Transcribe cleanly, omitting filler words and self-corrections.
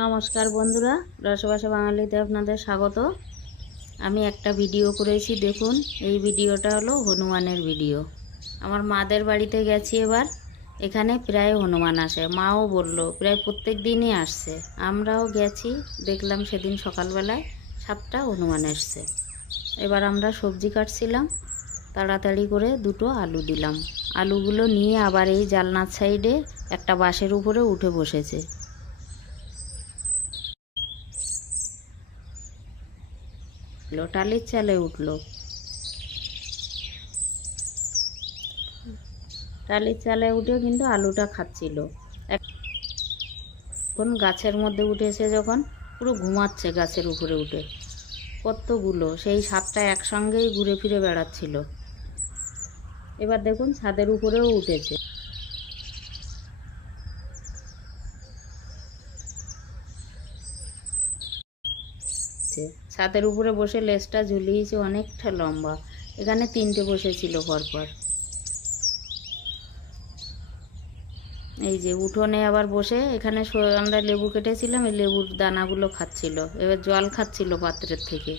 নমস্কার বন্ধুরা, রসবাসা বাঙালিতে আপনাদের স্বাগত। আমি একটা ভিডিও করেছি, দেখুন। এই ভিডিওটা হলো হনুমানের ভিডিও। আমার মাদের বাড়িতে গেছি এবার। এখানে প্রায় হনুমান আসে, মাও বলল প্রায় প্রত্যেক দিনই আসছে। আমরাও গেছি, দেখলাম সেদিন সকালবেলায় 7টা হনুমান এসছে। এবার আমরা সবজি কাটছিলাম, তাড়াতাড়ি করে 2টো আলু দিলাম। আলুগুলো নিয়ে আবার এই জানলার সাইডে একটা বাঁশের উপরে উঠে বসেছে। টালির চালে উঠলো, টালির চালে উঠে কিন্তু আলুটা খাচ্ছিল। এখন গাছের মধ্যে উঠেছে, যখন পুরো ঘুমাচ্ছে গাছের উপরে উঠে। কতগুলো, সেই 7টা একসঙ্গেই ঘুরে ফিরে বেড়াচ্ছিল। এবার দেখুন ছাদের উপরেও উঠেছে। ছাদের উপরে বসে লেজটা ঝুলিয়েছে অনেকটা লম্বা। এখানে 3টে বসেছিল পরপর। এই যে উঠোনে আবার বসে, এখানে আমরা লেবু কেটেছিলাম, এই লেবুর দানাগুলো খাচ্ছিল। এবার জল খাচ্ছিল পাত্রের থেকে।